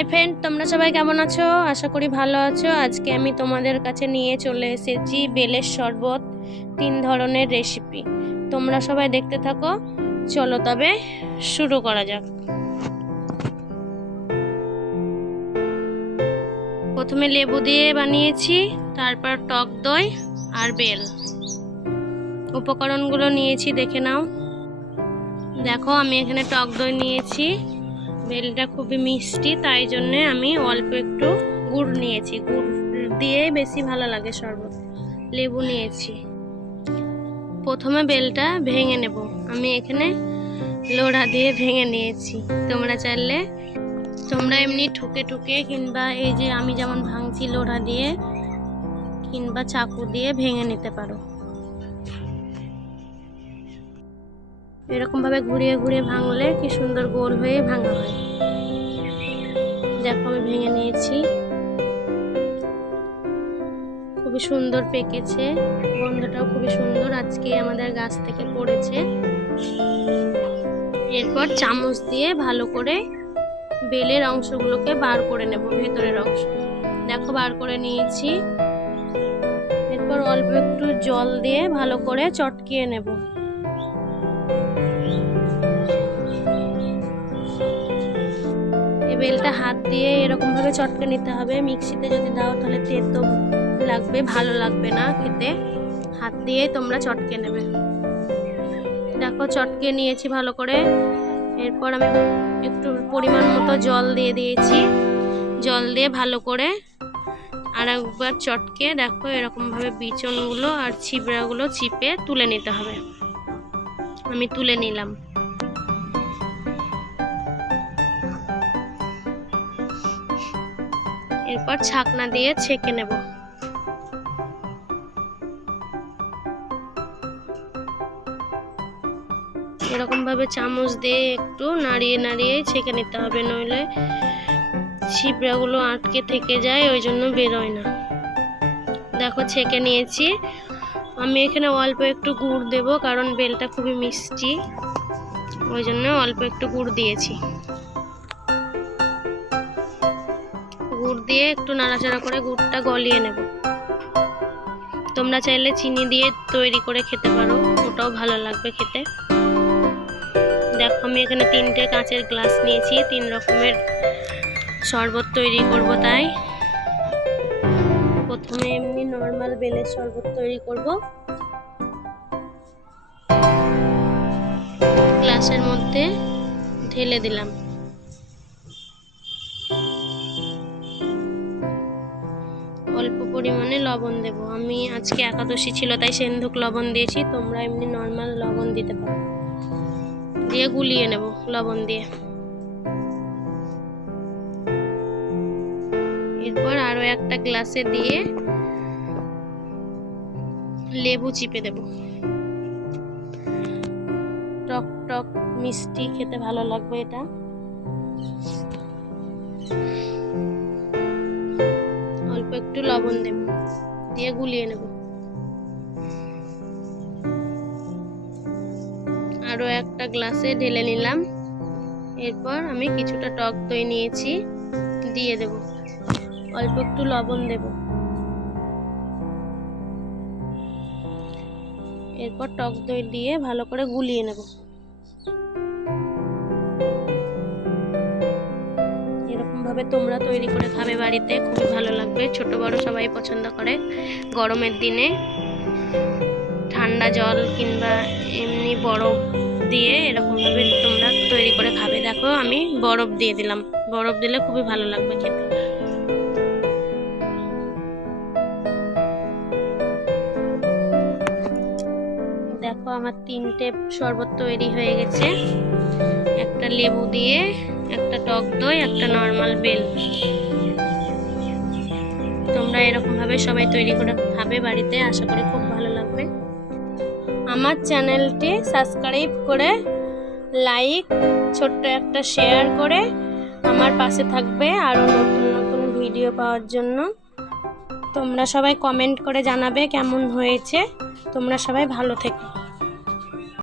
Hi friend, তোমরা সবাই কেমন আছো? আশা করি ভালো আছো। আজকে আমি তোমাদের কাছে নিয়ে চলে এসেছি বেলের শরবত 3 ধরনের রেসিপি। তোমরা সবাই দেখতে থাকো। চলো তবে শুরু করা যাক। প্রথমে লেবু দিয়ে বানিয়েছি, তারপর টক দই আর বেল। উপকরণগুলো নিয়েছি দেখে নাও। দেখো, আমি এখানে টক দই নিয়েছি। বেলটা খুবই মিষ্টি, তাই জন্য আমি অল্প একটু গুড় নিয়েছি। গুড় দিয়ে বেশি ভালো লাগে শরবত। লেবু নিয়েছি। প্রথমে বেলটা ভেঙে নেব। আমি এখানে লোড়া দিয়ে ভেঙে নিয়েছি। তোমরা চাইলে তোমরা এমনি ঠুকে ঠুকে কিংবা এই যে আমি যেমন ভাঙছি লোড়া দিয়ে কিংবা চাকু দিয়ে ভেঙে নিতে পারো। এরকম ভাবে ঘুরিয়ে ঘুরিয়ে ভাঙলে কি সুন্দর গোল হয়ে ভাঙা হয়। দেখো, আমি ভেঙে নিয়েছি। খুবই সুন্দর পেকেছে, গন্ধটাও খুবই সুন্দর। আজকে আমাদের গাছ থেকে পড়েছে। এরপর চামচ দিয়ে ভালো করে বেলের অংশগুলোকে বার করে নেব, ভেতরের অংশ। দেখো, বার করে নিয়েছি। এরপর অল্প একটু জল দিয়ে ভালো করে চটকিয়ে নেব। এই বেলটা হাত দিয়ে এরকম ভাবে চটকে নিতে হবে। মিক্সিতে যদি দাও তাহলে তেতো লাগবে, ভালো লাগবে না খেতে। হাত দিয়ে তোমরা চটকে নেবে। দেখো, চটকে নিয়েছি ভালো করে। এরপর আমি একটু পরিমাণ মতো জল দিয়ে দিয়েছি। জল দিয়ে ভালো করে আর একবার চটকে দেখো এরকম ভাবে বিচনগুলো আর ছিবড়াগুলো চিপে তুলে নিতে হবে। আমি তুলে নিলাম। এরপর ছাকনা দিয়ে ছেঁকে নেব। এরকম ভাবে চামচ দিয়ে একটু নাড়িয়ে নাড়িয়ে ছেঁকে নিতে হবে, নইলে ছিবড়াগুলো আটকে থেকে যায়, ওই জন্য বেরোয় না। দেখো, ছেঁকে নিয়েছি। আমি এখানে অল্প একটু গুড় দেব, কারণ বেলটা খুবই মিষ্টি, ওই জন্য অল্প একটু গুড় দিয়েছি। গুড় দিয়ে একটু নাড়াচাড়া করে গুড়টা গলিয়ে নেব। তোমরা চাইলে চিনি দিয়ে তৈরি করে খেতে পারো, ওটাও ভালো লাগবে খেতে। দেখো, আমি এখানে 3টে কাঁচের গ্লাস নিয়েছি। 3 রকমের শরবত তৈরি করব, তাই প্রথমে এমনি নর্মাল বেলের শরবত তৈরি করব। গ্লাসের মধ্যে ঢেলে দিলাম। অল্প পরিমাণে লবণ দেব। আমি আজকে একাদশী ছিল তাই সেন্ধুক লবণ দিয়েছি, তোমরা এমনি নর্মাল লবণ দিতে পারো। দিয়ে গুলিয়ে নেব লবণ দিয়ে। এরপর আরো একটা গ্লাসে দিয়ে লেবু চিপে দেব। টক টক মিষ্টি খেতে ভালো লাগবে এটা। অল্প একটু লবণ দেব, দিয়ে গুলিয়ে নেব। আরো একটা গ্লাসে ঢেলে নিলাম। এরপর আমি কিছুটা টক দই নিয়েছি, দিয়ে দেব। অল্প একটু লবণ দেব। এরপর টক দই দিয়ে ভালো করে গুলিয়ে নেব। এরকম ভাবে তোমরা তৈরি করে খাবে বাড়িতে, খুবই ভালো লাগবে। ছোট বড় সবাই পছন্দ করে। গরমের দিনে ঠান্ডা জল কিংবা এমনি বরফ দিয়ে এরকম ভাবে তোমরা তৈরি করে খাবে। দেখো, আমি বরফ দিয়ে দিলাম। বরফ দিলে খুবই ভালো লাগবে খেতে। দেখো, আমার 3টে শরবত তৈরি হয়ে গেছে। একটা লেবু দিয়ে, একটা টক দই, একটা নর্মাল বেল। তোমরা এরকম ভাবে সবাই তৈরি করে খাবে বাড়িতে, আশা করি খুব ভালো লাগবে। আমার চ্যানেলটি সাবস্ক্রাইব করে, লাইক, ছোট্ট একটা শেয়ার করে আমার পাশে থাকবে আরও নতুন নতুন ভিডিও পাওয়ার জন্য। তোমরা সবাই কমেন্ট করে জানাবে কেমন হয়েছে। তোমরা সবাই ভালো থেকো।